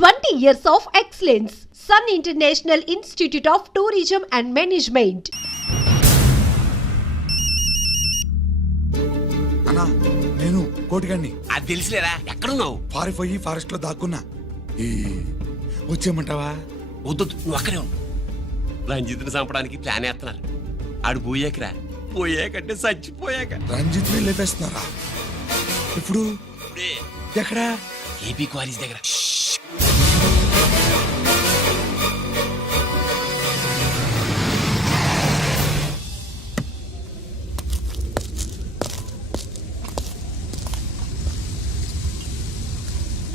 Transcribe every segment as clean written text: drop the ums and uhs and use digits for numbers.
20 years of excellence. Sun International Institute of Tourism and Management. అన్నా నేను కోటిగాన్ని. అది తెలిసిలేరా, ఎక్కడున్నావు? పారిపోయి ఫారెస్ట్ లో దాక్కున్నా. వచ్చేయమంటావా? వద్దు, నువ్వు అక్కడే ఉన్నావు. రంజిత్ని చంపడానికి ప్లాన్ వేస్తున్నారు. ఆడు పోయాకరా, పోయాకంటే చచ్చిపోయాక. రంజిత్ ని లేపేస్తున్నారా? ఇప్పుడు ఇప్పుడే ఎక్కడా? ఏపీ కాలేజ్ దగ్గర.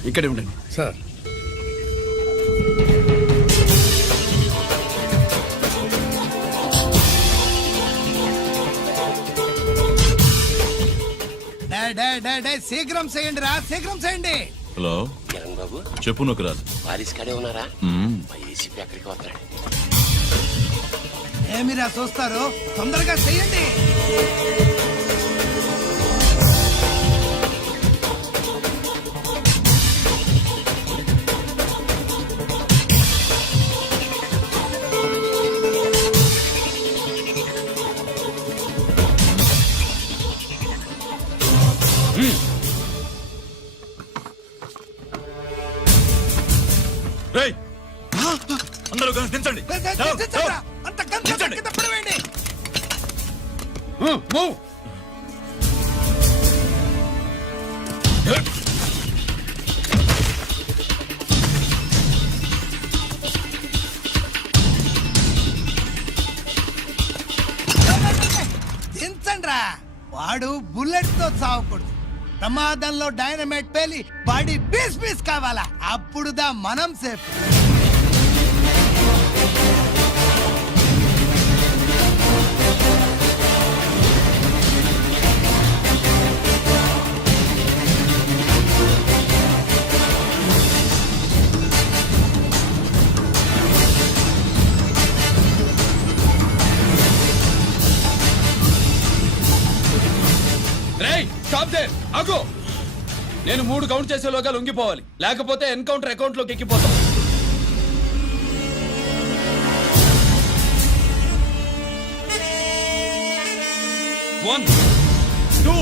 ఇక్కడే ఉండండి సార్. శీఘ్రం చేయండి రా, శీఘ్రం చేయండి. హలో కిరణ్ బాబు, చెప్పు. నొకరాజు వారిస్ కాడే ఉన్నారా? మా ఏసీపీ ఎక్కడికి వస్తున్నాడు. ఏమిరా చూస్తారు, తొందరగా చేయండి. అందరూ దించండి. అంత గంట కింద పడవేయండి. దించండి రా. వాడు బుల్లెట్ తో చావకూడదు. ప్రమాదంలో డైనమైట్ పేలి బాడీ పీస్ పీస్ కావాలా, అప్పుడుదా మనం సేఫ్. నేను 3 కౌంట్ చేసేలోగా లొంగిపోవాలి, లేకపోతే ఎన్కౌంటర్ అకౌంట్ లోకి ఎక్కిపోతాం. 1 2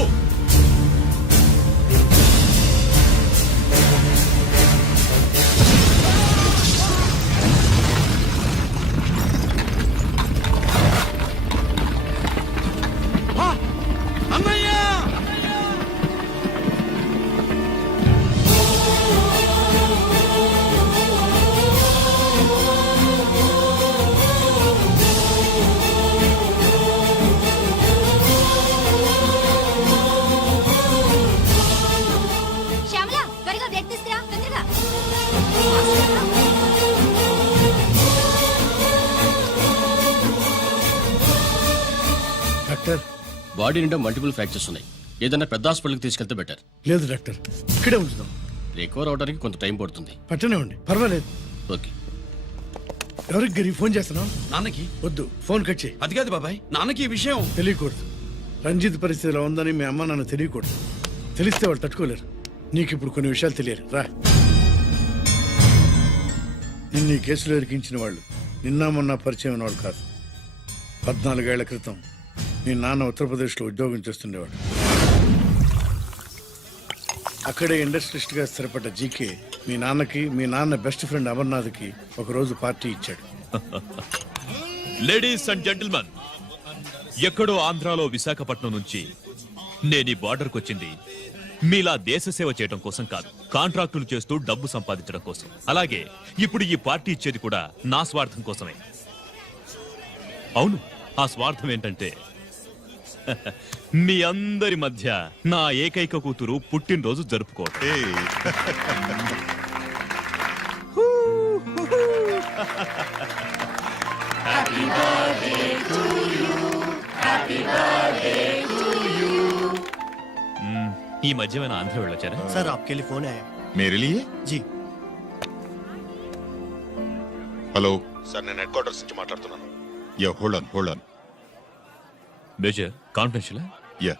బాడీ నిండా మల్టిపుల్ ఫ్రాక్చర్స్ ఉన్నాయి. ఏదైనా పెద్ద హాస్పిటల్కి తీసుకెళ్తే బెటర్. లేదు డాక్టర్, ఇక్కడే ఉంచుదాం. రికవర్ అవడానికి కొంత టైం పడుతుంది. పట్టనే ఉండి పర్వాలేదు. ఓకే. ఎవరికి గరి ఫోన్ చేస్తున్నావు? నాన్నకి. వద్దు, ఫోన్ కట్ చేయి. అది కాదు బాబాయ్, నాన్నకి ఈ విషయం తెలియకూడదు. రంజిత్ పరిస్థితిలో ఉందని మీ అమ్మ నాన్న తెలియకూడదు. తెలిస్తే వాళ్ళు తట్టుకోలేరు. నీకు ఇప్పుడు కొన్ని విషయాలు తెలియాలి. రా. నిన్ను ఈ కేసులో ఇరికించిన వాళ్ళు నిన్న మొన్న పరిచయం ఉన్నవాళ్ళు కాదు. 14 ఏళ్ల క్రితం మీ నాన్న ఉత్తరప్రదేశ్లో ఉద్యోగం చేస్తుండేవాడు. అక్కడే ఇండస్ట్రియలిస్ట్గా స్థిరపడ్డ జీకే మీ నాన్నకి, మీ నాన్న బెస్ట్ ఫ్రెండ్ అమర్నాథ్కి ఒకరోజు పార్టీ ఇచ్చాడు. లేడీస్ అండ్ జెంటిల్మెన్, ఎక్కడో ఆంధ్రాలో విశాఖపట్నం నుంచి నేను ఈ బార్డర్కి వచ్చింది మీలా దేశ సేవ చేయడం కోసం కాదు, కాంట్రాక్టులు చేస్తూ డబ్బు సంపాదించడం కోసం. అలాగే ఇప్పుడు ఈ పార్టీ ఇచ్చేది కూడా నా స్వార్థం కోసమే. అవును, ఆ స్వార్థం ఏంటంటే మీ అందరి మధ్య నా ఏకైక కూతురు పుట్టినరోజు జరుపుకోవటం. ఈ మధ్య ఏమైనా ఆంధ్ర వెళ్ళొచ్చారా? सर आपके लिए फोन आया। मेरे लिए? जी हेलो सर, నేను హెడ్ క్వార్టర్స్ నుంచి మాట్లాడుతున్నాను. Yeah hold on. Major confidential? Yeah,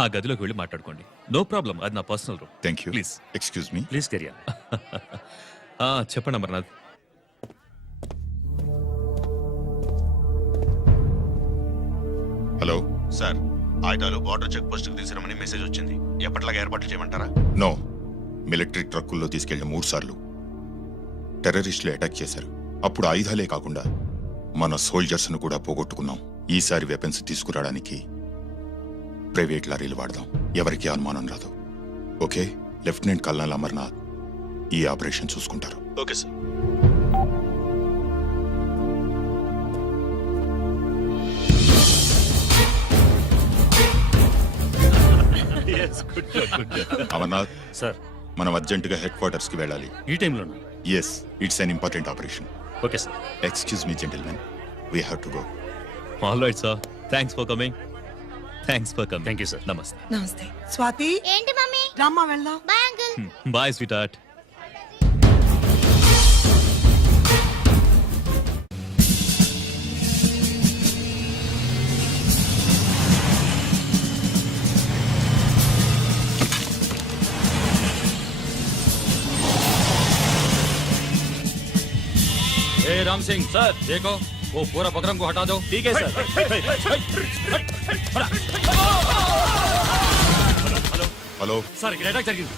ఆ గదిలోకి వెళ్ళి మాట్లాడుకోండి. నో ప్రాబ్లం, అది నా personal room. Thank you. Please excuse me. Please career. చెప్పండి అమర్నాథ్. హలో సార్, ఆయుధాలు బార్డర్ చెక్ పోస్ట్ తీసుకురమని మెసేజ్ వచ్చింది. ఎప్పటిలాగా ఏర్పాట్లు చేయమంటారా? నో, మిలిటరీ ట్రక్కుల్లో తీసుకెళ్లిన 3 సార్లు టెర్రరిస్టులు అటాక్ చేశారు. అప్పుడు ఆయుధాలే కాకుండా మన సోల్జర్స్ ను కూడా పోగొట్టుకున్నాం. ఈసారి వెపన్స్ తీసుకురావడానికి ప్రైవేట్ లారీలు వాడదాం. ఎవరికి అనుమానం రాదు. ఓకే, లెఫ్టినెంట్ కల్నల్ అమర్నాథ్ ఈ ఆపరేషన్ చూసుకుంటారు. Okay sir. అమర్నాథ్ సార్, మనం అర్జెంటుగా హెడ్ క్వార్టర్స్ కి వెళ్ళాలి. ఈ టైంలోనా? Yes, it's an important operation. Okay sir. Excuse me gentlemen, we have to go. All right sir, thanks for coming. Thank you sir. నమస్తే. నమస్తే స్వాతి. ఏంటి మమ్మీ? రామ్మా వెళ్దాం. Bye uncle. Bye sweetheart. Ram Singh sir, देखो वो पूरा बकरम को हटा दो. ठीक है सर. హలో సార్, ఇక్కడ అటాక్ జరిగింది.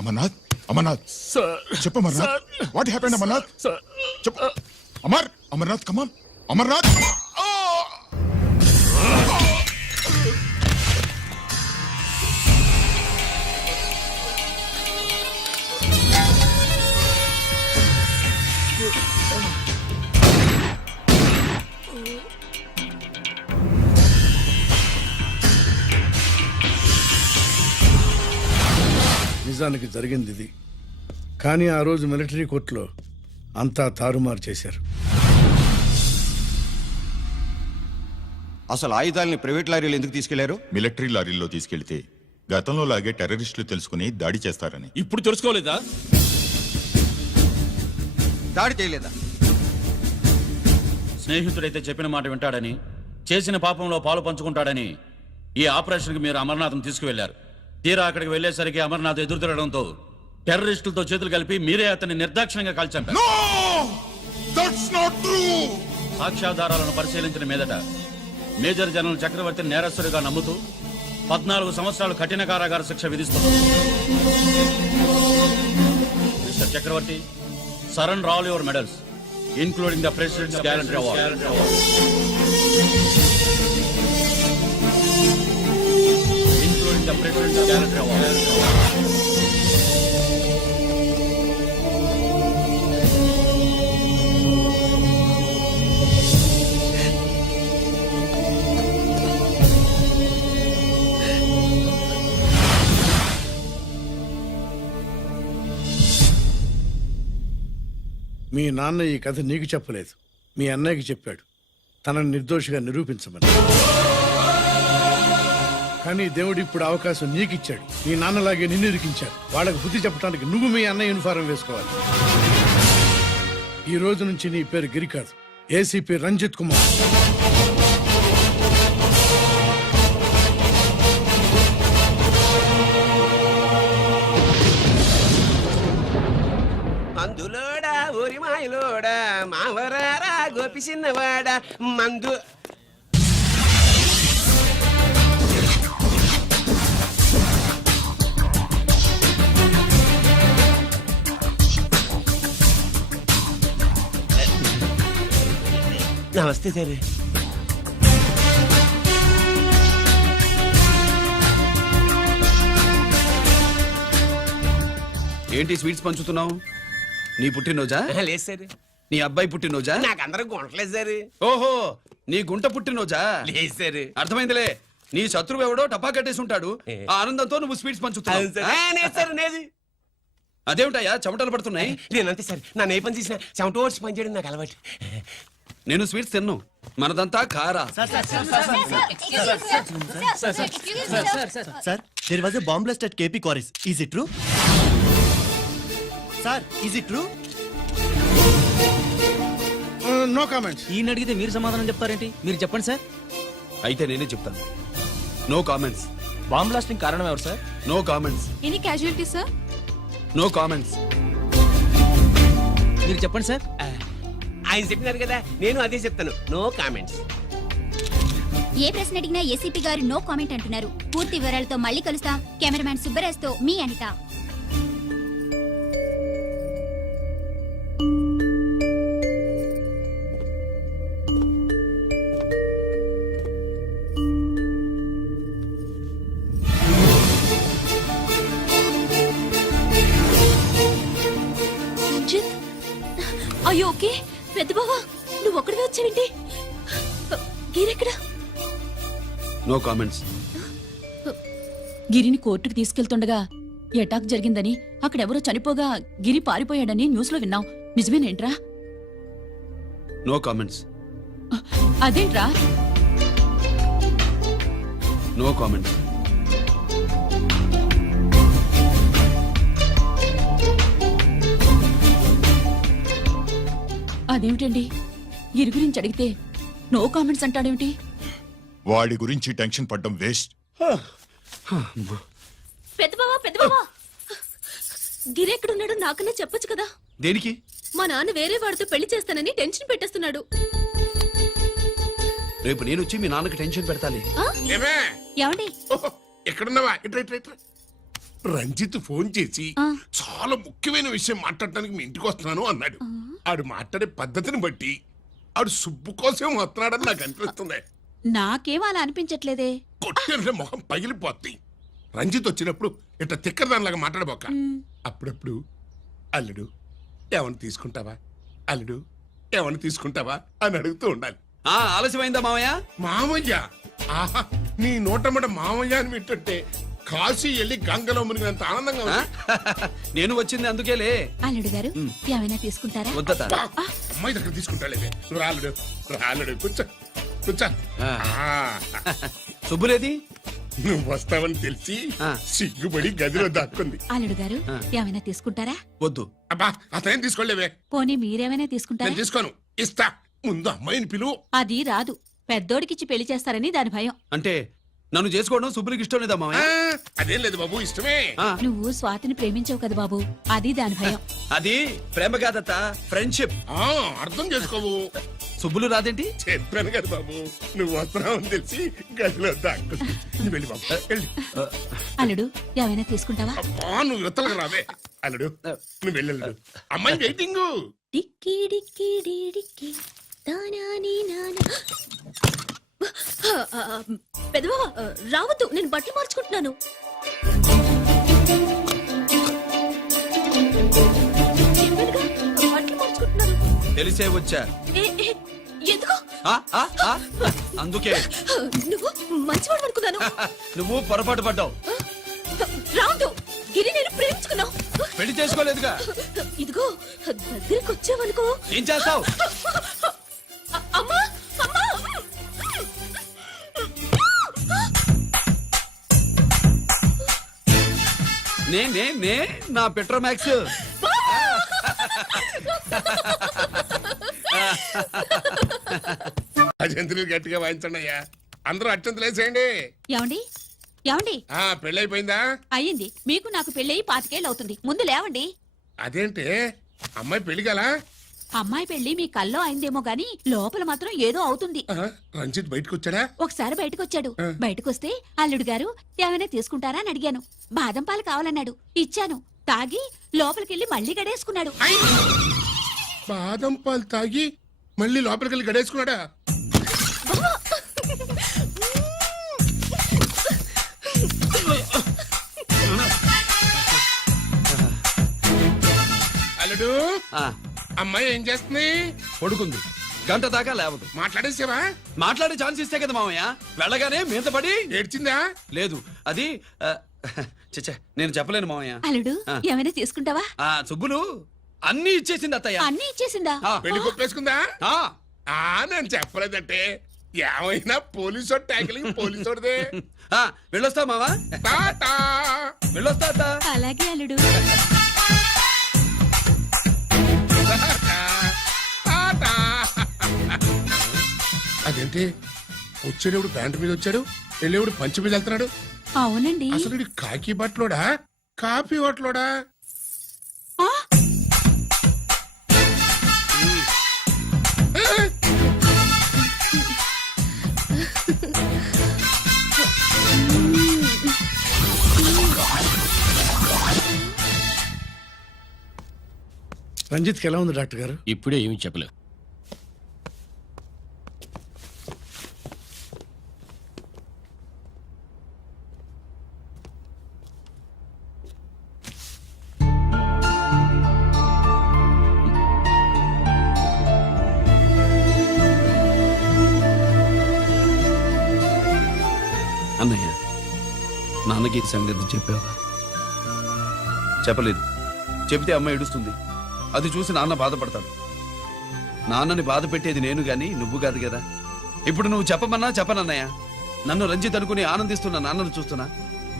అమర్నాథ్, అమర్నాథ్ చెప్పు. Amarnath, what happened? అమర్నాథ్ చెప్పు. అమర్నాథ్ కమాన్, అమర్నాథ్. నిజానికి జరిగింది ఇది. కానీ ఆ రోజు మిలిటరీ కోర్టులో అంతా తారుమారు చేశారు. అసలు ఆయుధాలని ప్రైవేట్ లారీలు ఎందుకు తీసుకెళ్లారు? మిలిటరీ లారీల్లో తీసుకెళ్తే గతంలో లాగే టెర్రరిస్టులు తెలుసుకుని దాడి చేస్తారని. ఇప్పుడు తెలుసుకోలేదా? దాడి చేయలేదా? స్నేహితుడైతే చెప్పిన మాట వింటాడని, చేసిన పాపంలో పాలు పంచుకుంటాడని ఈ ఆపరేషన్కి మీరు అమర్నాథ్ను తీసుకువెళ్లారు. తీరా అక్కడికి వెళ్లేసరికి అమర్నాథ్ ఎదురు తిరగడంతో టెర్రరిస్టులతో చేతులు కలిపి మీరే అతన్ని నిర్దాక్షిణ్యంగా కాల్చారు. సాక్ష్యాధారాలను పరిశీలించిన మీదట మేజర్ జనరల్ చక్రవర్తిని నేరస్తుడిగా నమ్ముతూ 14 సంవత్సరాలు కఠిన కారాగార శిక్ష విధిస్తున్నారు. Mister Chakravarthy, surrender all your medals including the president's gallantry award. The President's Gallantry Award. మీ నాన్న ఈ కథ నీకు చెప్పలేదు, మీ అన్నయ్యకి చెప్పాడు, తనని నిర్దోషిగా నిరూపించమని. కానీ దేవుడు ఇప్పుడు అవకాశం నీకిచ్చాడు. నీ నాన్నలాగే నిన్ను ఇరికించాడు. వాళ్ళకి బుద్ధి చెప్పడానికి నువ్వు మీ అన్న యూనిఫారం వేసుకోవాలి. ఈ రోజు నుంచి నీ పేరు గిరి కాదు, ఏసీపీ రంజిత్ కుమార్. మందులోడా ఊరి మాయలోడా మావరారా గోపి చిన్నవాడా మందు. నమస్తే సరే. ఏంటి స్వీట్స్ పంచుతున్నావు? నీ పుట్టినరోజా? లేదు సరే. నీ అబ్బాయి పుట్టినరోజా? నాకు అందరూ గుంటలేదు సార్. ఓహో, నీ గుంట పుట్టినరోజా? లేదు సార్. అర్థమైందిలే. నీ శత్రువు ఎవడో టపా కట్టేసి ఉంటాడు. ఆ ఆనందంతో నువ్వు స్వీట్స్ పంచుతున్నావు. అదేమిటయ్యా చెమటలు పడుతున్నాయి? నేనంతే సార్, నా ఏ పని చేసిన చెమట ఓడ్చి పని చేయడం నాకు అలవాటు. నేను స్వీట్స్ తిన్ను, మనదంతా కారా. Sir, there was a bomb blast at KP Quarries. Is it true? Sir, is it true? No comments. ఈయన అడిగితే మీరు సమాధానం చెప్తారేంటి? మీరు చెప్పండి సార్. అయితే నేనే చెప్తాను. No comments. బాంబ్ బ్లాస్టింగ్ కారణం ఎవరు sir? No comments. Any casualty sir? No comments. మీరు చెప్పండి సార్. ఆయన చెప్పినారు కదా, నేను అదే చెప్తాను. No comments. ఏ ప్రశ్న అడిగినా ఏసీపీ గారు నో కామెంట్ అంటున్నారు. పూర్తి వివరాలతో మళ్ళీ కలుస్తాం. కెమెరామ్యాన్ సుబ్బరాజ్తో మీ అనిత. అయ్యో ఓకే. పెద్ద బావా, నువ్వు ఒక్కడివే వచ్చావేంటి? గిరెక్కడా? No comments. గిరిని కోర్టుకు తీసుకెళ్తుండగా అటాక్ జరిగిందని, అక్కడెవరో చనిపోగా గిరి పారిపోయాడని న్యూస్ లో విన్నాం. నిజమేనేంట్రా? No comments. అదేంట్రా? No comments. అదేమిటండి, గిరి గురించి అడిగితే నో కామెంట్స్ అంటాడేమిటి? వాడి గురించి టెన్షన్ పడ్డం వేస్ట్. పెద్ద బావా, గిరి ఎక్కడున్నాడో నాకన్నా చెప్పొచ్చు కదా. దేనికి? మా నాన్న వేరే వాడితో పెళ్లి చేస్తానని టెన్షన్ పెట్టేస్తున్నాడు. రేపు నేను వచ్చి మీ నాన్నకి టెన్షన్ పెడతాలి. ఏమండి? ఎక్కడున్నావా? రంజిత్ ఫోన్ చేసి ఆ. చాలా ముఖ్యమైన విషయం మాట్లాడటానికి మీ ఇంటికి వస్తున్నాను అన్నాడు. ఆడు మాట్లాడే పద్ధతిని బట్టి ఆడు సుబ్బు కోసం వస్తున్నాడని నాకు అనిపిస్తుంది. నాకేం అలా అనిపించట్లేదే. కొట్టిన మొహం పగిలిపోద్ది. రంజిత్ వచ్చినప్పుడు ఇట్లా తిక్కరదానిలాగా మాట్లాడబోక. అప్పుడప్పుడు అల్లుడు ఏమన్నా తీసుకుంటావా, అల్లుడు ఏమన్నా తీసుకుంటావా అని అడుగుతూ ఉండాలి. ఆలస్యమైందా మామయ్య? మామయ్య, ఆహా, నీ నోటమ్మట మామయ్య అని వింటుంటే కాశీ వెళ్ళి గంగలో మునిగినంత ఆనందంగా ఉంది. నేను వచ్చింది అందుకేలే. అల్లుడు గారు ఏమైనా తీసుకుంటారా? వద్దట. అమ్మాయి దగ్గర తీసుకుంటాలేవే. నువ్వు రాలుడు కూర్చో కూర్చో. శుభ్రేది? నువ్వు వస్తావని తెలిసి సిగ్గుపడి గదిలో దాక్కుంది. అల్లుడు గారు ఏమైనా తీసుకుంటారా? వద్దు. అబ్బా, అతనేం తీసుకోలేవే. పోనీ మీరేమైనా తీసుకుంటారా? నేను తీసుకోను, ఇస్తా. ముందు అమ్మాయిని పిలువు. అది రాదు. పెద్దోడికిచ్చి పెళ్లి చేస్తారని దాని భయం. అంటే నన్ను చేసుకోవడం శుభ్రికి ఇష్టం లేదా మామయ్య? అదేం లేదు బాబు, ఇష్టమే. నువ్వు స్వాతిని ప్రేమించవు కదా బాబు, అది దాని భయం. అది ప్రేమ కాదత్త, ఫ్రెండ్షిప్. అర్థం చేసుకోవు. సుబ్బులు రాదేంటి? చెప్పాను కదా బాబు, నువ్వు వస్తున్నావని తెలిసి గదిలో దాక్కుంది. నువ్వు వెళ్ళి బాబు, వెళ్ళి. అల్లుడు ఏమైనా తీసుకుంటావా? అబ్బా, నువ్వు యువతలకు రావే. అల్లుడు నువ్వు వెళ్ళడు, అమ్మాయి వెయిటింగ్. డిక్కి డిక్కి డిక్కి దానాని నానా. పెద్దవా రావద్దు, నేను బట్టలు మార్చుకుంటున్నాను. బట్టలు మార్చుకుంటున్నాను. తెలిసే వచ్చా. ఎందుకు? అందుకే. నువ్వు మంచివాడు అనుకున్నాను. నువ్వు పొరపాటు పడ్డావు. రావద్దు, గిరి నేను ప్రేమించుకున్నావు. పెళ్లి చేసుకోలేదుగా. ఇదిగో దగ్గరికి వచ్చావనుకో. ఏం చేస్తావు? అమ్మా అమ్మా. నే నా పెట్రోమాక్స్. అజంతులు గట్టిగా వాయించండి అయ్యా. అందరూ అత్యంతలు వేసేయండి. ఏమండి ఏమండి? పెళ్ళైపోయిందా? అయ్యింది. మీకు నాకు పెళ్ళయి 25 ఏళ్ళు అవుతుంది. ముందు లేవండి. అదేంటి అమ్మాయి పెళ్లి గల? అమ్మాయి పెళ్లి మీ కల్లో అయిందేమో గాని లోపల మాత్రం ఏదో అవుతుంది. రంజిత్ బయటకు వచ్చాడా? ఒకసారి బయటకొచ్చాడు. బయటకొస్తే అల్లుడు గారు ఏమైనా తీసుకుంటారా అని అడిగాను. బాదం పాలు కావాలన్నాడు. ఇచ్చాను. తాగి లోపలికెళ్ళి మళ్ళీ గడేసుకున్నాడు. బాదం పాలు తాగి మళ్ళీ లోపలికెళ్ళి గడేసుకున్నాడా? అల్లుడు అమ్మాయి ఏం చేస్తుంది? పడుకుంది, గంట దాకా లేవదు. మాట్లాడేసావా? మాట్లాడే ఛాన్స్ ఇస్తే కదా మామయ్య. వెళ్ళగానే మీద పడి ఏడ్చిందా? లేదు, అది చచ్చా నేను చెప్పలేను మామయ్య. అల్లుడు ఆ. ఏమైనా తీసుకుంటావా? ఆ సుబ్బులు అన్ని ఇచ్చేసింది అత్తయ్య. అన్నీ ఇచ్చేసిందా? ఆ, పెళ్లి కొప్పేసుకుందా? ఆ, నేను చెప్పలేదంటే ఏమైనా పోలీసోడు ట్యాకిలింగ్ పోలీసోడిదే. వెళ్ళొస్తా మావా, టాటా. వెళ్ళొస్తా అత్త. అలాగే అల్లుడు. టాటా. అదేంటి వచ్చేటప్పుడు ప్యాంటు మీద వచ్చాడు, వెళ్ళేవాడు పంచి మీద వెళ్తున్నాడు. అవునండి. అసలు ఈడు కాకి బట్టలోడా కాఫీ బట్టలోడా? ఆ, రంజిత్కి ఎలా ఉంది డాక్టర్ గారు? ఇప్పుడే ఏమి చెప్పలే. అన్నయ్య, నాన్నకి ఈ సంగతి చెప్పావా? చెప్పలేదు. చెబితే అమ్మ ఏడుస్తుంది. అది చూసి నాన్న బాధపడతాడు. నాన్నని బాధ పెట్టేది నేను గాని నువ్వు కాదు కదా. ఇప్పుడు నువ్వు చెప్పమన్నా చెప్పనన్నయ్య. నన్ను రంజిత్ అనుకుని ఆనందిస్తున్న నాన్నను చూస్తున్నా.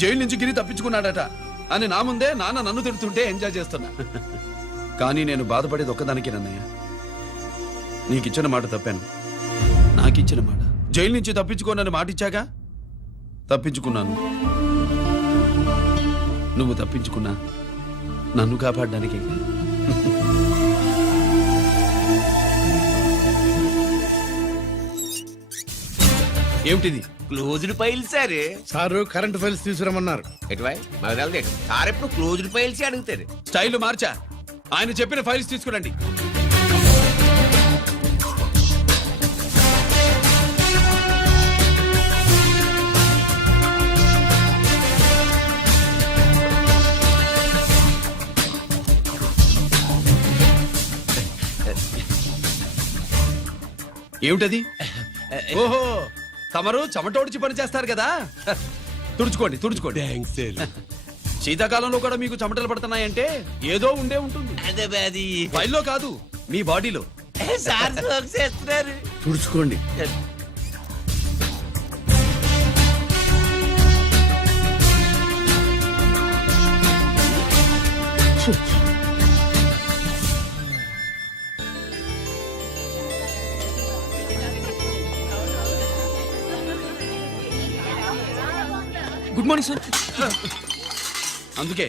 జైలు నుంచి గిరి తప్పించుకున్నాడట అని నా ముందే నాన్న నన్ను తిడుతుంటే ఎంజాయ్ చేస్తున్నా. కానీ నేను బాధపడేది ఒక్కదానికేనన్నయ్య. నీకిచ్చిన మాట తప్పాను. నాకిచ్చిన మాట, జైలు నుంచి తప్పించుకోనని మాట ఇచ్చాగా, తప్పించుకున్నాను. నువ్వు తప్పించుకున్నా నన్ను కాపాడడానికి. ఏమిటిది? Closed file sir. Sir current files తీసుకురమ్మన్నారు. ఎటువై మాకు తెలదేడు సార్ ఎప్పుడు క్లోజ్డ్ ఫైల్స్ అడుగుతారు. స్టైల్ మార్చా. ఆయన చెప్పిన ఫైల్స్ తీసుకురండి. ఏమిటది? ఓహో, తమరు చెమటోడిచి పని చేస్తారు కదా. తుడుచుకోండి తుడుచుకోండి. Thanks sir. శీతాకాలంలో కూడా మీకు చెమటలు పడుతున్నాయంటే ఏదో ఉండే ఉంటుంది. అదే అది ఫైల్లో కాదు, మీ బాడీలో. సార్ జోక్స్ చేస్తున్నారు. తుడుచుకోండి. Good morning sir. అందుకే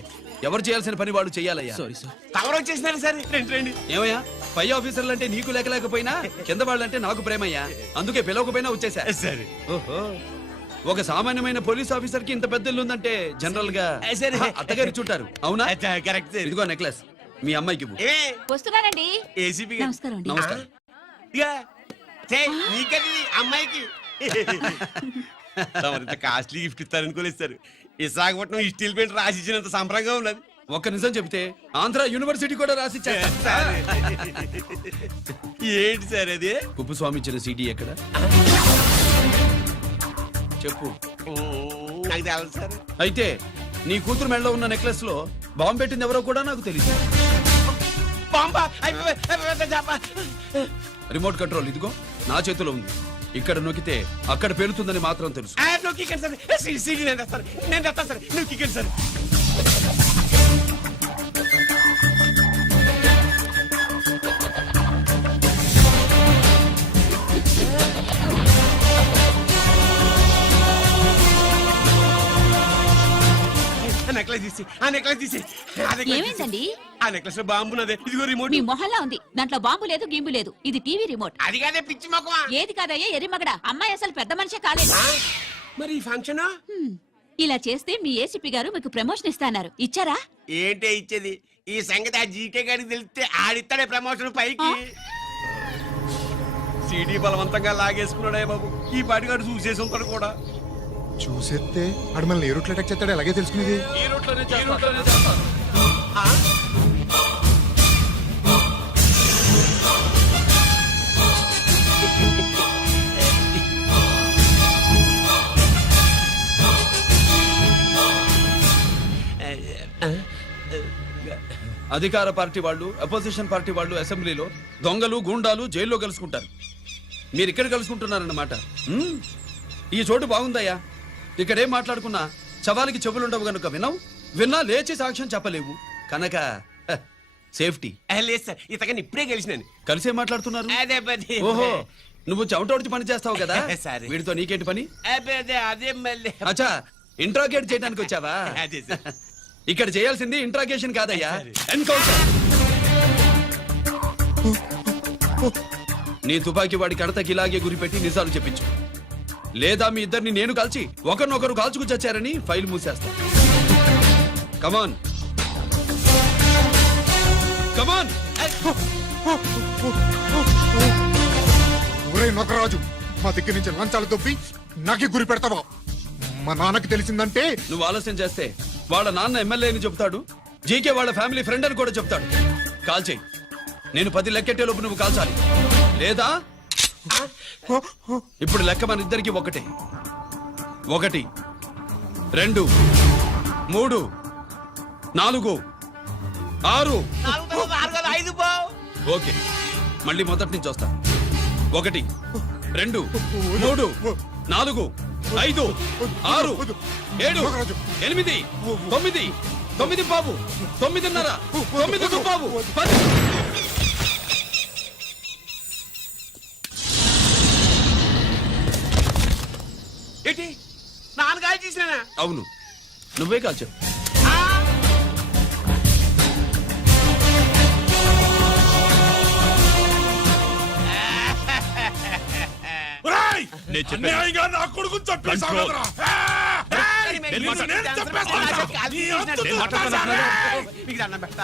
ఎవరు చేయాల్సిన పని వాళ్ళు చెయ్యాలయ్యా. Sorry sir. కవర్ వచ్చేసినారు సార్. రండి రండి. ఏమయ్యా, పై ఆఫీసర్లు అంటే నీకు లేకపోయినా కింద వాళ్ళంటే నాకు ప్రేమయ్యా. అందుకే పిలవకపోయినా వచ్చేసా. సరే. ఓహో, ఒక సామాన్యమైన పోలీస్ ఆఫీసర్ కి ఇంత పెద్ద ఇల్లు ఉందంటే జనరల్ గా సరే. అత్తగారి చుట్టారు. అవునా? Correct sir. ఇదిగో నెక్లెస్ మీ అమ్మాయికి ఇవ్వు. ఏ వస్తున్నానండి. ఏసీపీ నమస్కారం అండి. నమస్కారం. నీకది అమ్మాయికి తమరింత కాస్ట్లీ గిఫ్ట్ ఇస్తారనుకోలేదు సార్. విశాఖపట్నం ఈ స్టీల్ పెయింట్ రాసి ఇచ్చినంత సంబరంగా ఉన్నది. ఒక్క నిజం చెబితే ఆంధ్ర యూనివర్సిటీ కూడా రాసిచ్చా. ఏంటి సార్ అది? కుప్పస్వామి ఇచ్చిన సీడీ ఎక్కడ చెప్పు. నాకు తెలదు సార్. అయితే నీ కూతురు మెడలో ఉన్న నెక్లెస్ లో బాంబు పెట్టింది ఎవరో కూడా నాకు తెలియదు. రిమోట్ కంట్రోల్ ఇదిగో నా చేతిలో ఉంది. ఇక్కడ నొక్కితే అక్కడ పేలుతుందని మాత్రం తెలుసు. నేను తెస్తాను సార్. నువ్వు కిక్కండి సార్. ఆ నెక్లెస్ తీసి ఏమైందండి? ఆ నెక్లెస్ లో బాంబు ఉన్నదే. ఇదిగో రిమోట్. మీ మొహల్లా ఉంది. దాంట్లో బాంబు లేదు గింబు లేదు. ఇది టీవీ రిమోట్. అది కాదే పిచ్చి మొక్కమా. ఏది కాదయ్యా ఎర్రిమగడా. అమ్మాయి అసలు పెద్ద మనిషే కాలేదు. మరి ఈ ఫంక్షన్ ఇలా చేస్తే మీ ఏసీపీ గారు మీకు ప్రమోషన్ ఇస్తాన్నారు. ఇచ్చారా? ఏంటే ఇచ్చేది? ఈ సంగతి ఆ జీకే గారికి తెలిస్తే ఆడిస్తాడే ప్రమోషన్ పైకి. సీడీ బలవంతంగా లాగేసుకున్నాడే బాబు. ఈ పాటిగాడు చూసేసి ఉంటాడు కూడా. చూసేస్తే ఆడు మనల్ని ఏ రూట్లో అటాక్ చేస్తాడో ఎలాగే తెలుసుకునేది. ఈ రూట్లోనే చేస్తాను. అధికార పార్టీ వాళ్ళు అపోజిషన్ పార్టీ వాళ్ళు అసెంబ్లీలో దొంగలు గూండాలు జైల్లో కలుసుకుంటారు. మీరు ఇక్కడ కలుసుకుంటున్నారన్నమాట. ఈ చోటు బాగుందయ్యా. ఇక్కడేం మాట్లాడుకున్నా శవాలకి చెవులుండవు గనుక విన్నా లేచి సాక్ష్యం చెప్పలేవు కనుక సేఫ్టీ. లేదు సార్, ఇతగాని ఇప్పుడే కలిసినాను. కలిసే మాట్లాడుతున్నారు. అదే పని. ఓహో, నువ్వు చెమటోడిచి పని చేస్తావు కదా. సరే. వీడితో నీకేంటి పని? అదే మళ్ళీ. అచ్చా, ఇంట్రాగేట్ చేయడానికి వచ్చావా? అదే సార్. ఇక్కడ చేయాల్సింది ఇంట్రాగేషన్ కాదయ్యా, ఎన్కౌంటర్. నీ తుపాకీ వాడి కడతకి ఇలాగే గురిపెట్టి నిజాలు చెప్పించు, లేదా మీ ఇద్దరిని నేను కాల్చి ఒకరినొకరు కాల్చుకు చచ్చారని ఫైల్ మూసేస్తా. కమాన్ కమాన్. ఒరే నొకరాజు, మా దగ్గర నుంచి లంచాలు దొబ్బి నాకే గురి పెడతావా? మా నాన్నకి తెలిసిందంటే నువ్వు ఆలస్యం చేస్తే వాళ్ళ నాన్న ఎమ్మెల్యే అని చెప్తాడు, జీకే వాళ్ళ ఫ్యామిలీ ఫ్రెండ్ అని కూడా చెప్తాడు. కాల్ చేయి. నేను 10 లెక్కెట్టే లోపు నువ్వు కాల్చాలి, లేదా ఇప్పుడు లెక్క మన ఇద్దరికి ఒకటే. 1 2 3 4 6. ఓకే, మళ్ళీ మొదటి నుంచి వస్తా. 1 2 3 4 5 6 7 8 9 9 బాబు 9:30 9 బాబు 10. ఏంటి నాన్నగారు చేసినా? అవును, నువ్వే కాల్చావు. నేను చెప్పాను. నా కొడుకు Control. నేను మీకు దండం పెడతా.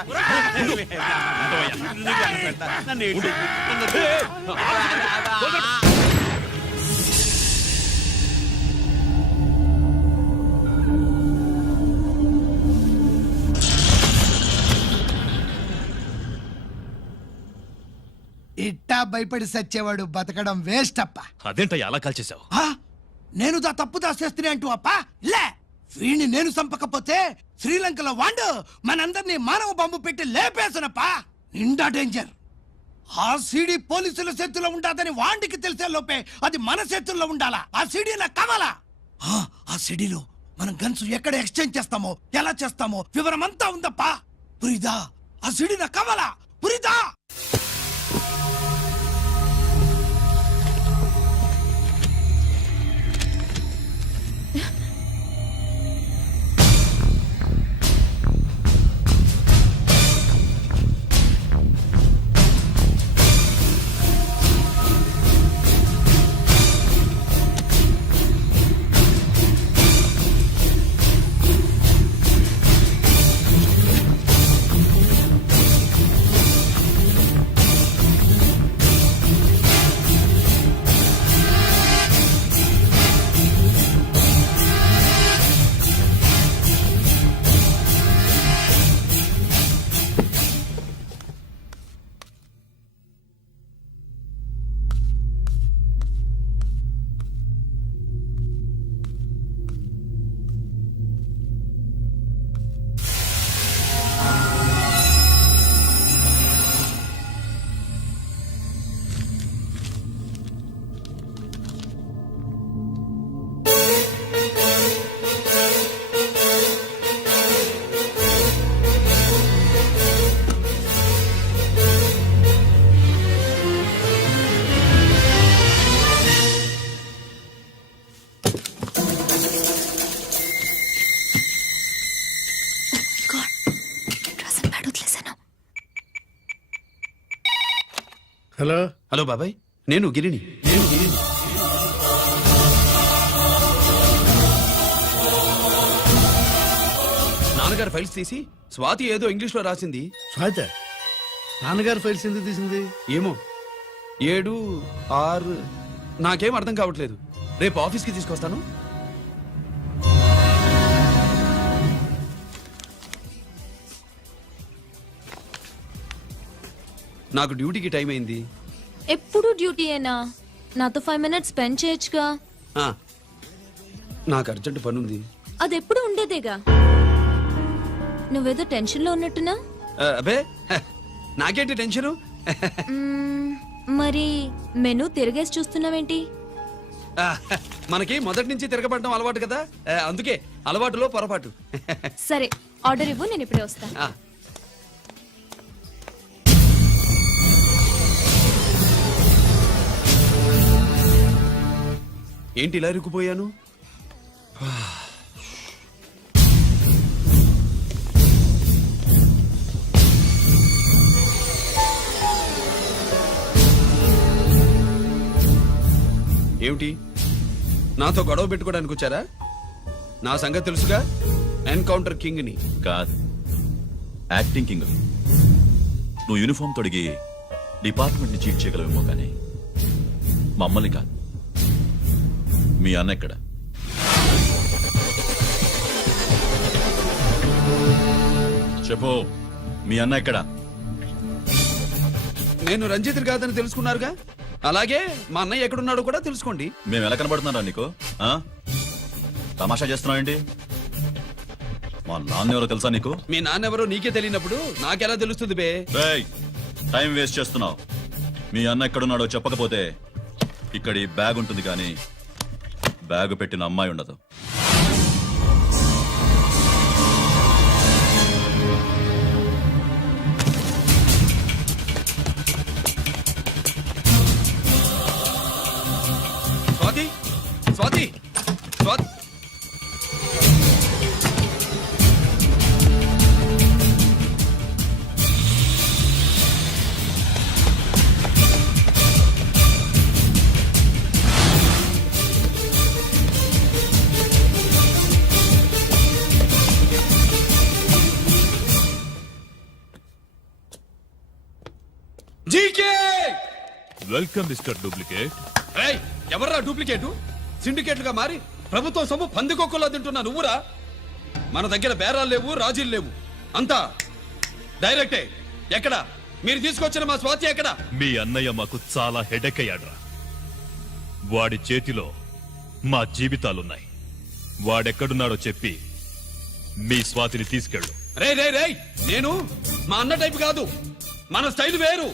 ఇట్టా భయపడి సచ్చేవాడు బతకడం వేస్ట్ అప్ప. అదేంటయ్యా అలా కాల్చేసావు? నేను దా తప్పు దాచేస్తున్నా అంటూ అప్ప లే. వీణ్ణి నేను చంపకపోతే శ్రీలంకలో వాండు మనందరినీ మానవ బాంబు పెట్టి లేపేసనప్ప. నిండా డేంజర్. ఆ సీడీ పోలీసుల చేతుల్లో ఉండాదని వాండికి తెలిసే లోపే అది మన చేతుల్లో ఉండాలా. ఆ సీడీ నాకు కావాలా. ఆ సీడీలో మనం గన్స్ ఎక్కడ ఎక్స్చేంజ్ చేస్తామో, ఎలా చేస్తామో వివరం అంతా ఉందప్ప. పురిదా, ఆ సీడీ నాకు కావాలా. పురిదా. హలో హలో బాబాయ్, నేను గిరిని. నాన్నగారు ఫైల్స్ తీసి స్వాతి ఏదో ఇంగ్లీష్ లో రాసింది. స్వాతి నాన్నగారు ఫైల్స్ ఎందుకు తీసింది? ఏమో 7 6 నాకేం అర్థం కావట్లేదు. రేపు ఆఫీస్కి తీసుకొస్తాను. నాకు డ్యూటీకి టైం అయింది. ఎప్పుడు డ్యూటీయేనా? నాతో 5 minutes స్పెండ్ చేయొచ్చుగా. నాకు అర్జెంట్ పని ఉంది. అది ఎప్పుడు ఉండేదేగా. నువ్వేదో టెన్షన్ లో ఉన్నట్టున్నా అబే నాకేంటి టెన్షను? మరి మెనూ తిరిగేసి చూస్తున్నావేంటి? మనకి మొదటి నుంచి తిరగబడడం అలవాటు కదా, అందుకే అలవాటులో పొరపాటు. సరే ఆర్డర్ ఇవ్వు, నేను ఇప్పుడే వస్తాను. ఆ, ఏంటి ఇలా ఇరుక్కుపోయాను? ఏమిటి, నాతో గొడవ పెట్టుకోవడానికి వచ్చారా? నా సంగతి తెలుసుగా, ఎన్కౌంటర్ కింగ్ ని. కాదు, యాక్టింగ్ కింగ్. నువ్వు యూనిఫామ్ తొడిగి డిపార్ట్మెంట్ ని చీట్ చేయగలవేమో కానీ మమ్మల్ని కాదు. మీ అన్న ఎక్కడ? చెప్పు, మీ అన్న ఎక్కడ? నేను రంజిత్ కాదని తెలుసుకున్నారుగా, అలాగే మా అన్నయ్య ఎక్కడున్నాడో కూడా తెలుసుకోండి. మేము ఎలా కనబడుతున్నారా నీకు? ఆ? తమాషా చేస్తున్నావేంటి? మా నాన్న ఎవరో తెలుసా నీకు? మీ నాన్నెవరో నీకే తెలియనప్పుడు నాకెలా తెలుస్తుంది బే? రేయ్, టైం వేస్ట్ చేస్తున్నావు. మీ అన్న ఎక్కడున్నాడో చెప్పకపోతే ఇక్కడ ఈ బ్యాగ్ ఉంటుంది కానీ బ్యాగ్ పెట్టిన అమ్మాయి ఉండదు. Swathi, Swathi, Swathi. GK, welcome mister duplicate. ఏయ్, ఎవర్రా డూప్లికేటు? సిండికేట్లుగా మారి ప్రభుత్వం సొమ్ము పందికొక్కలో తింటున్నా నువ్వురా? మన దగ్గర బేరాలు లేవు, రాజీలు లేవు, అంతా డైరెక్టే. ఎక్కడ మీరు తీసుకొచ్చిన మా స్వాతి ఎక్కడ? మీ అన్నయ్య మాకు చాలా హెడెక్ అయ్యాడ్రా. వాడి చేతిలో మా జీవితాలున్నాయి. వాడెక్కడున్నాడో చెప్పి మీ స్వాతిని తీసుకెళ్ళు. రే రే రే, నేను మా అన్న టైపు కాదు, మన స్టైల్ వేరు.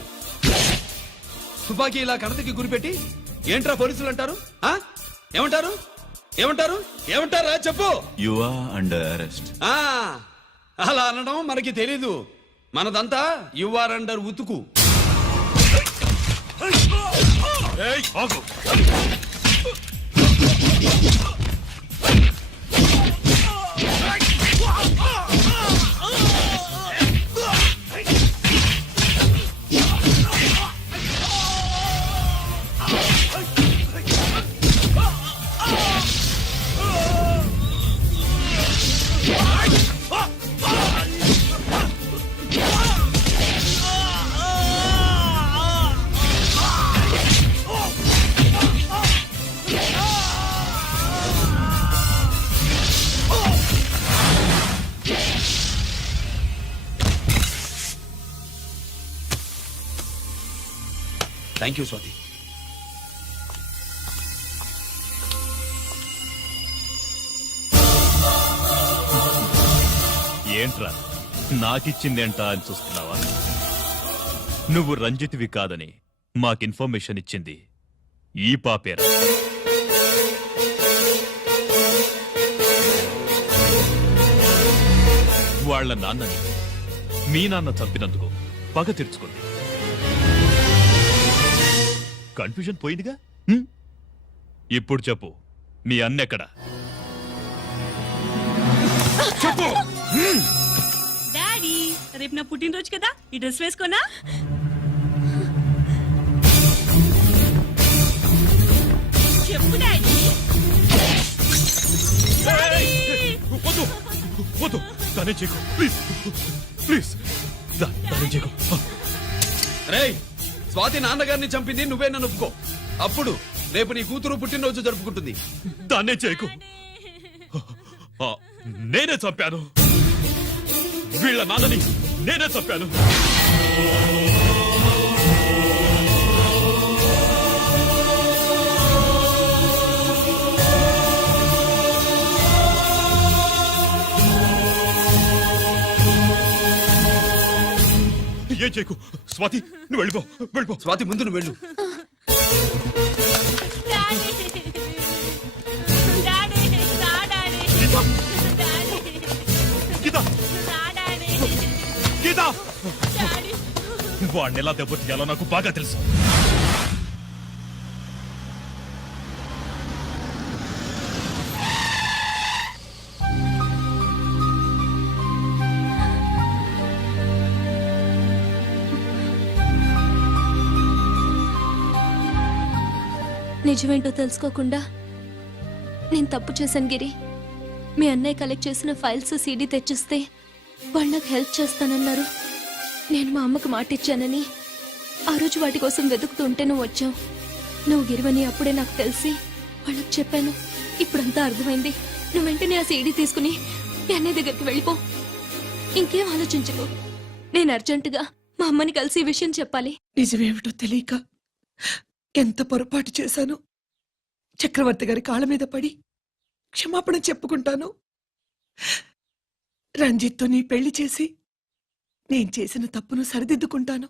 తుపాకీ ఇలా కణతకి గురిపెట్టి ఏంట్రా పోలీసులు అంటారు? ఆ? ఏమంటారు? ఏమంటారు? ఏమంటారా చెప్పు. You are under arrest. ఆ, అలా అనడం మనకి తెలీదు. మనదంతా యువర్ అండర్ ఉతుకు. Thank you Swati. ఏంట్రా నాకిచ్చిందేంటా అని చూస్తున్నావా? నువ్వు రంజిత్వి కాదని మాకు ఇన్ఫర్మేషన్ ఇచ్చింది ఈ పాపేరా. వాళ్ళ నాన్నని మీ నాన్న చంపినందుకు పగ తీర్చుకుంది. కన్ఫ్యూజన్ పోయిందిగా. ఇప్పుడు చెప్పు, మీ అన్నెక్కడ? చెప్పు. డాడీ, రేపు నా పుట్టినరోజు కదా, ఈ డ్రెస్ వేసుకోనా? చెప్పు డాడీ. వద్దు వద్దు, దానే చేయకు ప్లీజ్ ప్లీజ్, దానే చేయకు. రేయ్, స్వాతి నాన్నగారిని చంపింది నువ్వే నన్ను ఒప్పుకో. అప్పుడు రేపు నీ కూతురు పుట్టినరోజు జరుపుకుంటుంది. దాన్నే చేయకు. నేనే చంపాను, వీళ్ళ నాన్నని నేనే చంపాను. ఏం చేయకు స్వాతి నువ్వు వెళ్ళిపో స్వాతి ముందు నువ్వు వెళ్ళు. గీత గీత వాడిని ఎలా దెబ్బతీయాలో నాకు బాగా తెలుసు. నిజమేంటో తెలుసుకోకుండా నేను తప్పు చేశాను గిరి. మీ అన్నయ్య కలెక్ట్ చేసిన ఫైల్స్ సీడీ తెచ్చిస్తే వాళ్ళు నాకు హెల్ప్ చేస్తానన్నారు. నేను మా అమ్మకు మాట ఇచ్చానని ఆ రోజు వాటి కోసం వెతుకుతుంటే నువ్వు వచ్చావు. నువ్వు గిరివని అప్పుడే నాకు తెలిసి వాళ్ళకి చెప్పాను. ఇప్పుడంతా అర్థమైంది. నువ్వు వెంటనే ఆ సీడీ తీసుకుని మీ అన్నయ్య దగ్గరికి వెళ్ళిపో. ఇంకేం ఆలోచించకు. నేను అర్జెంటుగా మా అమ్మని కలిసి ఈ విషయం చెప్పాలి. నిజమేమిటో తెలియక ఎంత పొరపాటు చేశాను. చక్రవర్తి గారి కాళ్ళ మీద పడి క్షమాపణ చెప్పుకుంటాను. రంజిత్తో నీ పెళ్లి చేసి నేను చేసిన తప్పును సరిదిద్దుకుంటాను.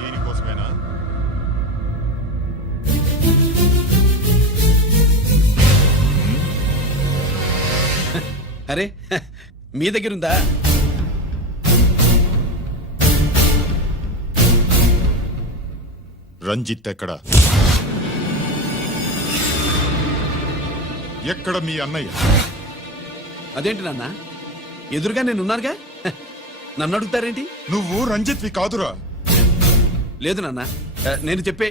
దీనికోసమేనా? అరే మీ దగ్గరుందా? రంజిత్ ఎక్కడ? ఎక్కడ మీ అన్నయ్య? అదేంటి నాన్న, ఎదురుగా నేనున్నానుగా, నన్ను అడుగుతారేంటి? నువ్వు రంజిత్వి కాదురా. లేదు నాన్న, నేను చెప్పే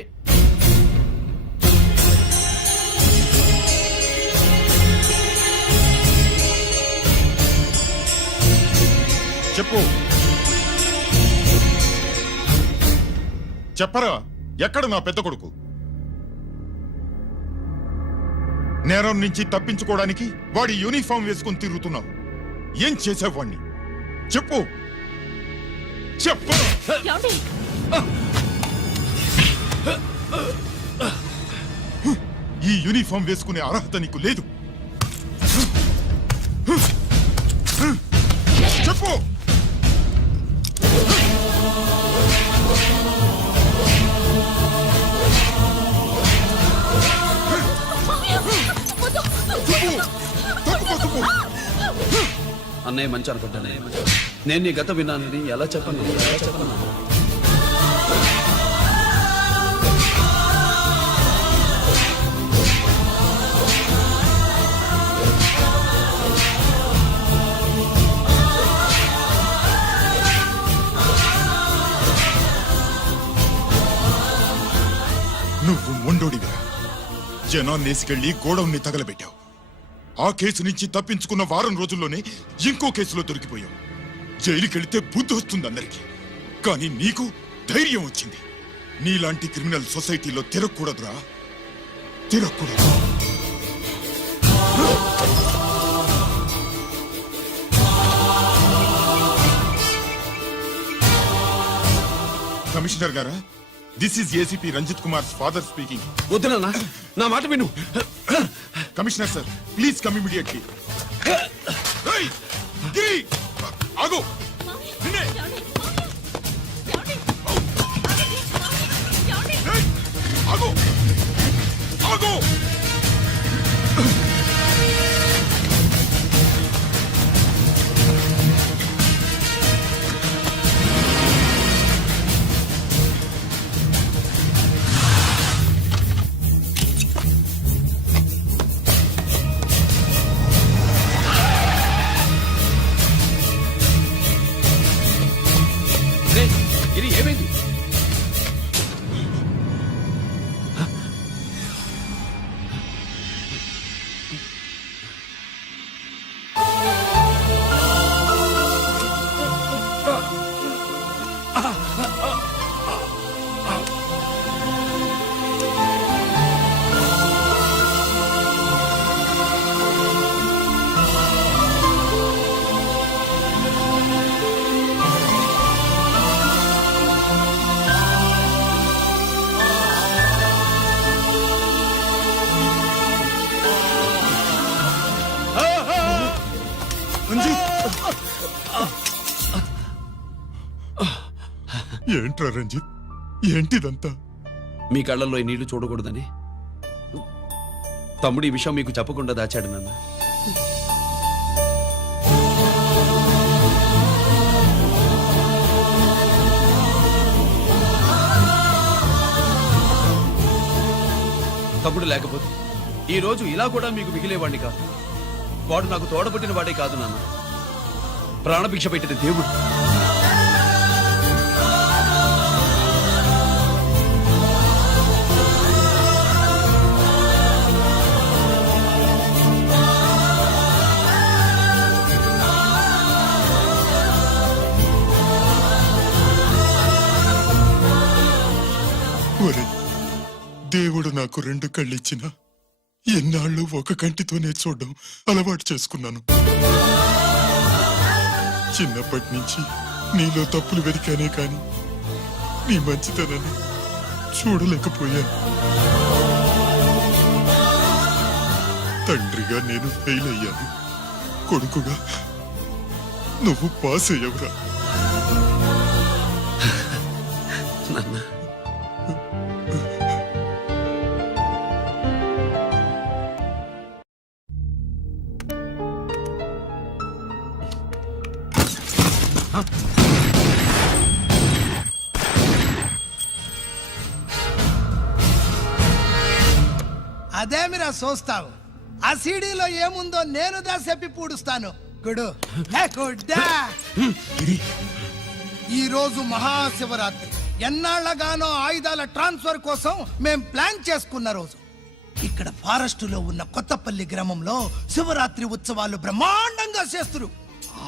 చెప్పు. చెప్పరా, ఎక్కడ నా పెద్ద కొడుకు? నేరం నుంచి తప్పించుకోవడానికి వాడి యూనిఫామ్ వేసుకుని తిరుగుతున్నావు. ఏం చేసావు వాణ్ణి? చెప్పు చెప్పు. ఈ యూనిఫామ్ వేసుకునే అర్హత నీకు లేదు. చెప్పు. అన్నయ్య మంచి అనుకుంటానే. నేను నీ గత విన్నానని ఎలా చెప్పను? నువ్వు మొండోడిగా జనాన్నేసుకెళ్లి గోడౌన్ని తగలబెట్టావు. ఆ కేసు నుంచి తప్పించుకున్న వారం రోజుల్లోనే ఇంకో కేసులో దొరికిపోయావు. జైలుకెళ్తే బుద్ధి వస్తుంది అందరికీ, కానీ నీకు ధైర్యం వచ్చింది. నీలాంటి క్రిమినల్ సొసైటీలో తిరగకూడదురా, తిరగకూడదు. కమిషనర్ గారా, this is ACP Ranjith Kumar father speaking. వద్దునా, నా మాట విను. Commissioner sir, please come immediately. ఆగు. ఆగు. ఆగు. ఇది ఏమైంది? ఏంట్రా రంజిత్, ఏంటిదంతా? మీ కళ్ళల్లో ఈ నీళ్లు చూడకూడదని తమ్ముడు ఈ విషయం మీకు చెప్పకుండా దాచాడు నాన్న. తమ్ముడు లేకపోతే ఈ రోజు ఇలా కూడా మీకు మిగిలేవాడిని కాదు. వాడు నాకు తోడబుట్టిన వాడే కాదు నాన్న, ప్రాణభిక్ష పెట్టిన దేవుడు. ఒరే, దేవుడు నాకు 2 కళ్ళిచ్చినా ఎన్నాళ్ళు ఒక కంటితోనే చూడడం అలవాటు చేసుకున్నాను. చిన్నప్పటి నుంచి నీలో తప్పులు వెతికానే కాని నీ మంచితనాన్ని చూడలేకపోయాను. తండ్రిగా నేను ఫెయిల్ అయ్యాను, కొడుకుగా నువ్వు పాస్ అయ్యవురా. నాన్న, అదేమిరా చూస్తావు? ఆ సీడీలో ఏముందో నేను చెప్పి పూడుస్తాను. గుడు గుడ్డా. ఈ రోజు మహాశివరాత్రి. ఎన్నాళ్లగానో ఆయుధాల ట్రాన్స్ఫర్ కోసం మేం ప్లాన్ చేసుకున్న రోజు. ఇక్కడ ఫారెస్టులో ఉన్న కొత్తపల్లి గ్రామంలో శివరాత్రి ఉత్సవాలు బ్రహ్మాండంగా చేస్తురు.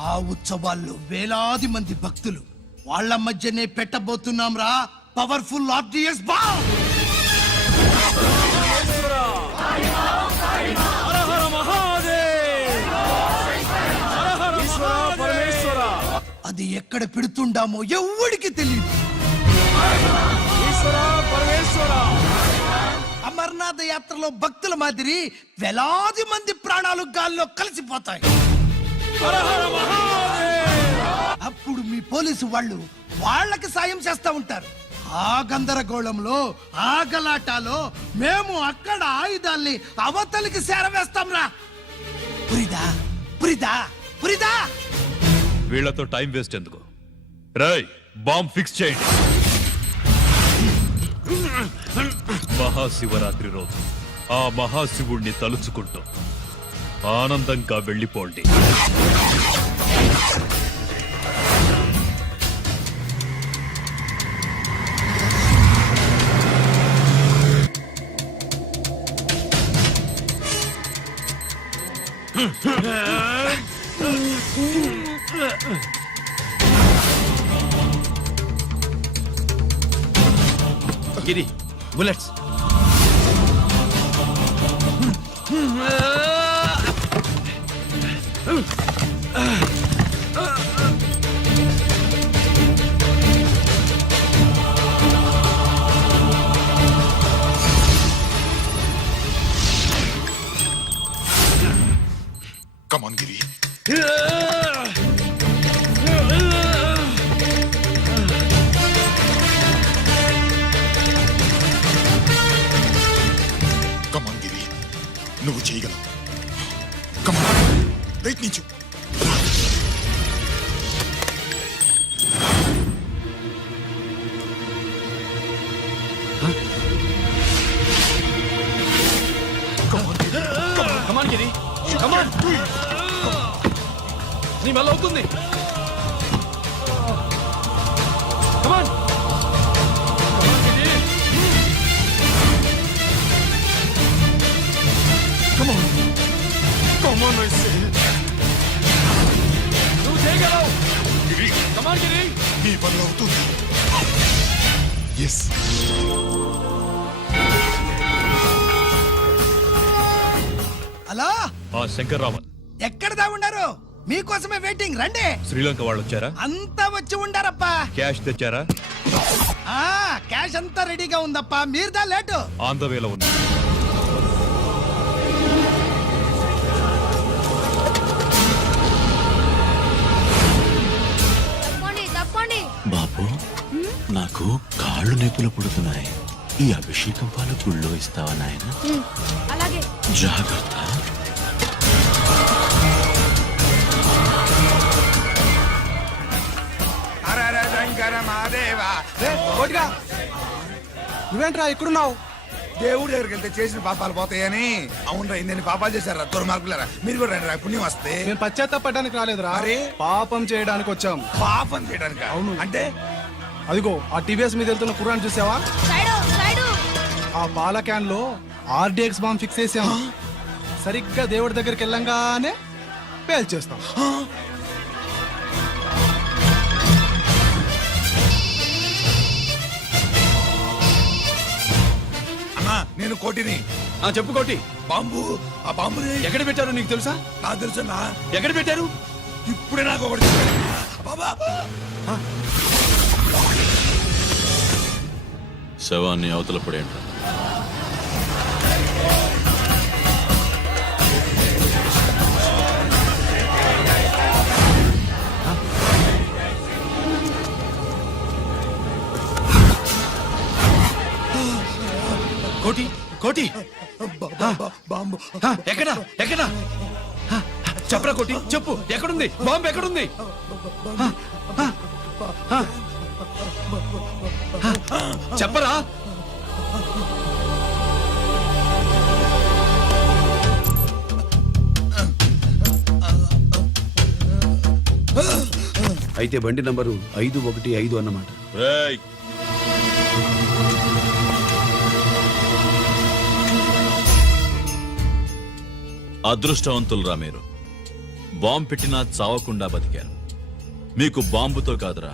ఆ ఉత్సవాల్లో వేలాది మంది భక్తులు. వాళ్ళ మధ్యనే పెట్టబోతున్నాం రా పవర్ఫుల్ ఆర్డిఎస్ బాంబ్. అది ఎక్కడ పెడుతుండామో ఎవ్వడికి తెలియదు. అమర్నాథ యాత్రలో భక్తుల మాదిరి వేలాది మంది ప్రాణాలు గాల్లో కలిసిపోతాయి. అప్పుడు మీ పోలీసు వాళ్ళు వాళ్ళకి సాయం చేస్తా ఉంటారు. ఆ గందరగోళంలో ఆ గలాటాలో మేము అక్కడ ఆయుధాల్ని అవతలికి చేరవేస్తాం రా. పురిదా పురిదా పురిదా. వీళ్లతో టైం వేస్ట్ ఎందుకు? రాయ్, బాంబ్ ఫిక్స్ చేయండి. మహాశివరాత్రి రోజు ఆ మహాశివుణ్ణి తలుచుకుంటూ ఆనందంగా వెళ్ళిపోండి. గిరి, bullets. Come on, Giri. Come on, Giri. నువ్వు చేయగలవు. Come on. ప్రయత్నించు. Come on, Giri. Come on. నీ వల్ల అవుతుంది. Come on. Come on. Come on, I say. నువ్వు చేయగలవు. గిరి, Come on, Giri. నీ వల్ల అవుతుంది. Yes. హలో, ఆ శంకర్రామన్ ఎక్కడ దాగుండారు? మీకోసమే వెయిటింగ్. రండి. శ్రీలంక వాళ్ళు వచ్చారా? అంతా వచ్చి ఉండారప్పా. క్యాష్ తెచ్చారా? క్యాష్ అంతా రెడీగా ఉందప్పా. మీరుదా లేటు. ఆన్ ద వేలో ఉంది. కాళ్ళు నొప్పులు పుడుతున్నాయి. ఈ అభిషేకం పాలు గుళ్ళో ఇస్తావా నాయన? అలాగే జాగ్రత్త. నువ్వేంట్రా ఇక్కడున్నావు? దేవుడి దగ్గరికి వెళ్తే చేసిన పాపాలు పోతాయని. అవునరా, ఇన్ని పాపాలు చేశారా దుర్మార్గులారా. మీరు కూడా రండి రా, పుణ్యం వస్తే. మేము పశ్చాత్తాపడడానికి రాలేదురా, మరి? పాపం చేయడానికి వచ్చాం. పాపం చేయడానికి? అవును. అంటే అదిగో ఆ టీవీఎస్ మీద వెళ్తున్న కుర్రాన్ని చూసావా? ఆ పాల క్యాన్ లో ఆర్డీఎక్స్ బాంబ్ ఫిక్స్ చేసాం. సరిగ్గా దేవుడి దగ్గరికి వెళ్ళంగానే పేల్చేస్తాం. అన్నా, నేను కోటిని. చెప్పు కోటి. బాంబు, ఆ బాంబుని ఎక్కడ పెట్టారో నీకు తెలుసా? నాకు తెలుసన్నా. ఎక్కడ పెట్టారు? ఇప్పుడే నాకు ఒకటి చెప్పారు. బాబా, శవాన్ని అవతల పడేయండి. కోటి కోటి బాంబు ఎక్కడా ఎక్కడా? చెప్పరా కోటి, చెప్పు. ఎక్కడుంది బాంబు? ఎక్కడుంది? చెప్పరా. అయితే బండి నంబరు 515 అన్నమాట. రేయ్, అదృష్టవంతులురా మీరు. బాంబు పెట్టినా చావకుండా బతికారు. మీకు బాంబుతో కాదురా,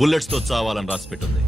బుల్లెట్స్ తో చావాలని రాసి పెట్టింది.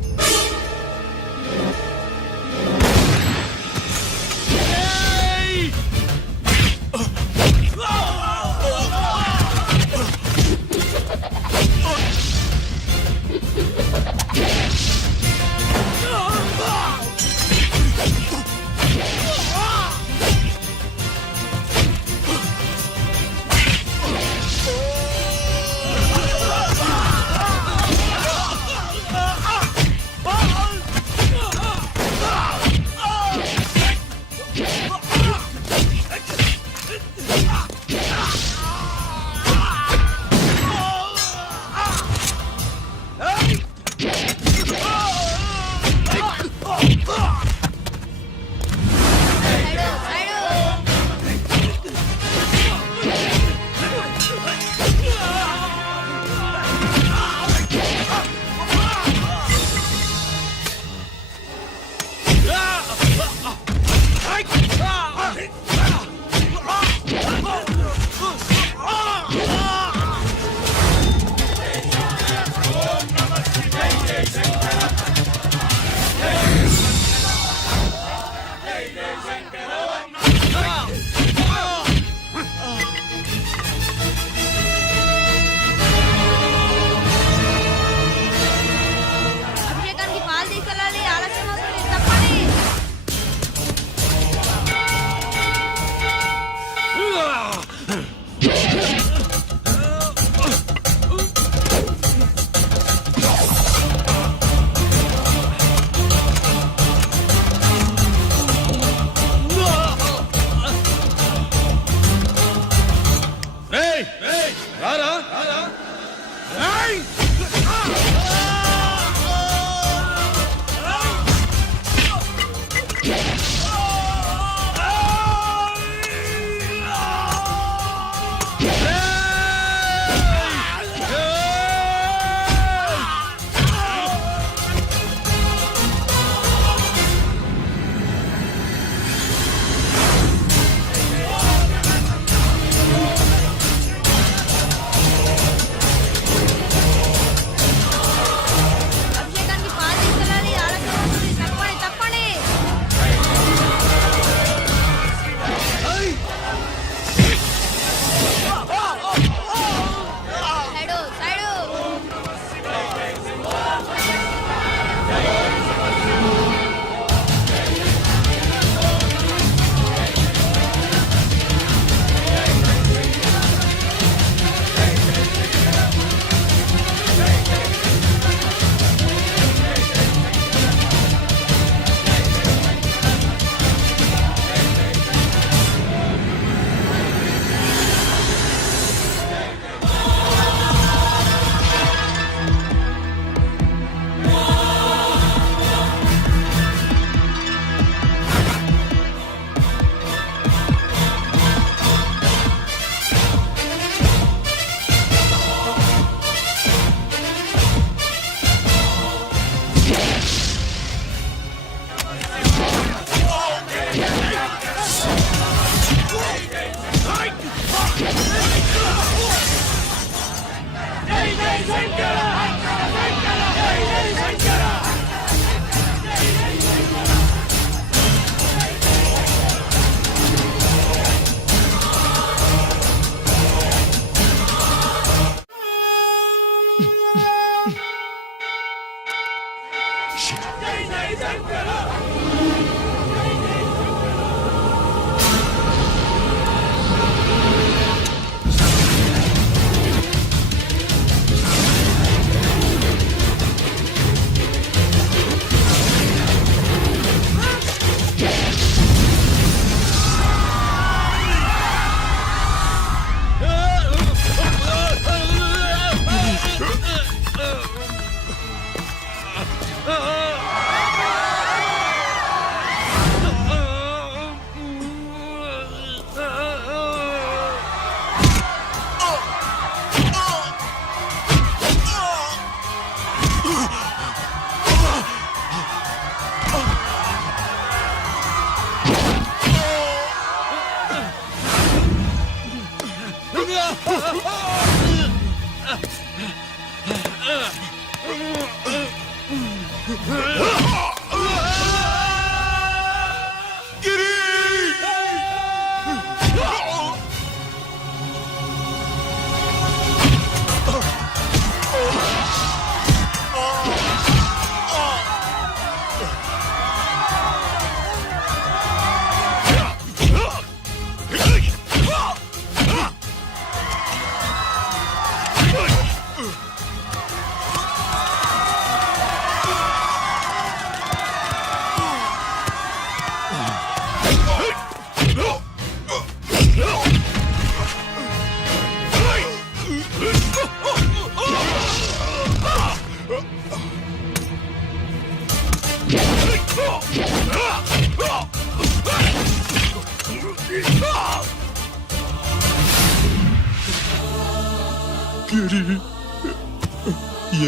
గిరి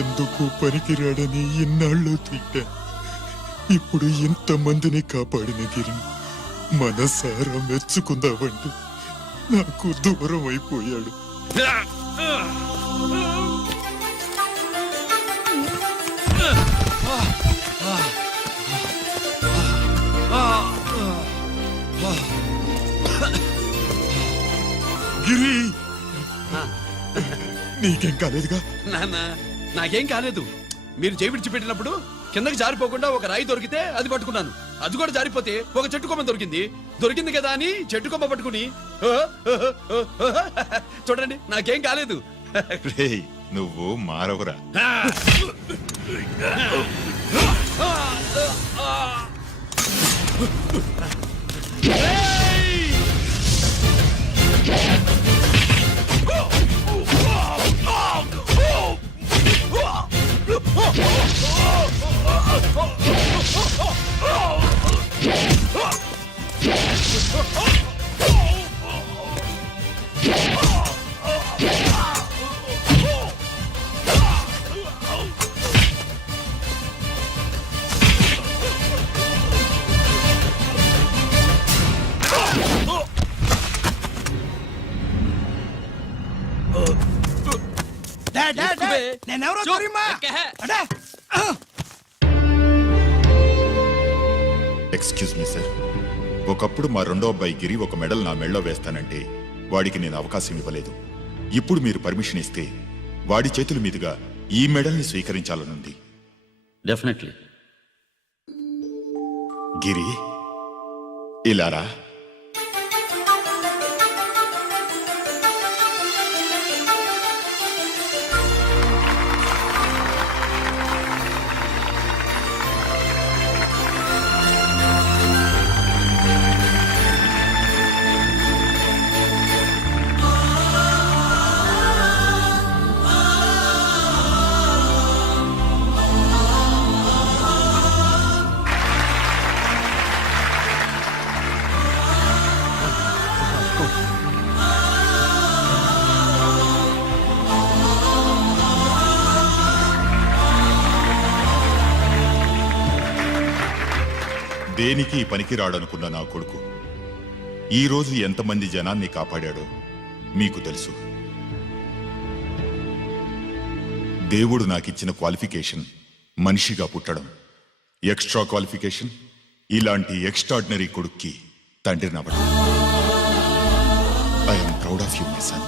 ఎందుకు పనికిరాడని ఎన్నాళ్ళు తిట్టా. ఇప్పుడు ఎంతమందిని కాపాడిన గిరి మనసారా మెచ్చుకుందామంటే నాకు దూరం అయిపోయాడు. గిరి నీకేం కాలేదుగా? నాన్న నాకేం కాలేదు. మీరు చేయి విడిచిపెట్టినప్పుడు కిందకి జారిపోకుండా ఒక రాయి దొరికితే అది పట్టుకున్నాను. అది కూడా జారిపోతే ఒక చెట్టు కొమ్మ దొరికింది కదా అని చెట్టు కొమ్మ పట్టుకుని చూడండి నాకేం కాలేదు. రేయ్, నువ్వు మారవురా. నేనెవరో తెలియమా? అడే! ఎక్స్క్యూజ్ మీ సార్, ఒకప్పుడు మా రెండో అబ్బాయి గిరి ఒక మెడల్ నా మెడలో వేస్తానంటే వాడికి నేను అవకాశం ఇవ్వలేదు. ఇప్పుడు మీరు పర్మిషన్ ఇస్తే వాడి చేతుల మీదుగా ఈ మెడల్ని స్వీకరించాలనుంది. డెఫినెట్లీ. గిరి ఇలారా. దేనికి పనికి రాడనుకున్న నా కొడుకు ఈ రోజు ఎంతమంది జనాన్ని కాపాడాడో మీకు తెలుసు. దేవుడు నాకిచ్చిన క్వాలిఫికేషన్ మనిషిగా పుట్టడం. ఎక్స్ట్రా క్వాలిఫికేషన్ ఇలాంటి ఎక్స్ట్రాడినరీ కొడుక్కి తండ్రినవ్వడం. I'm proud of you my sun.